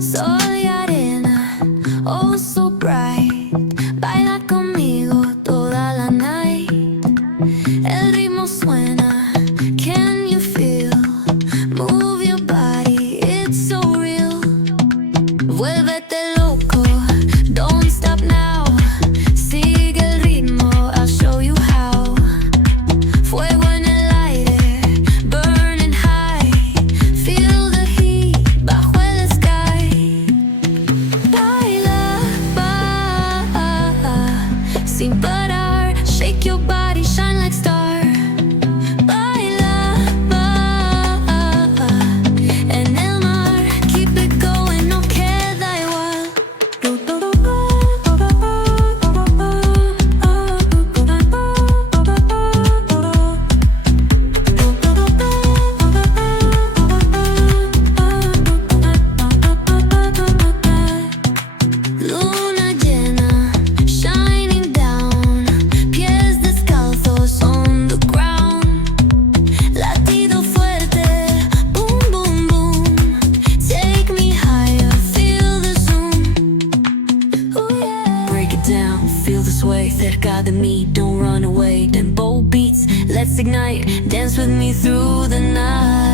Soy arena, oh so bright. Baila conmigo toda la night. El ritmo suena, can you feel? Move your body, it's so real. Vuélvete loco, don't stop now. Sigue el ritmo, I'll show you how. Fuego en el aire, burning high. Feel the heat bajo el sky. Baila, sin parar. Shake your body, shine like star. Baila, en el mar. Keep it going, no queda igual. Luna llena, shining down. Pies descalzos on the ground. Latido fuerte, boom, boom, boom. Take me higher, feel the zoom. Ooh, yeah. Break it down, feel the sway. Cerca de mí, don't run away. Tempo beats, let's ignite. Dance with me through the night.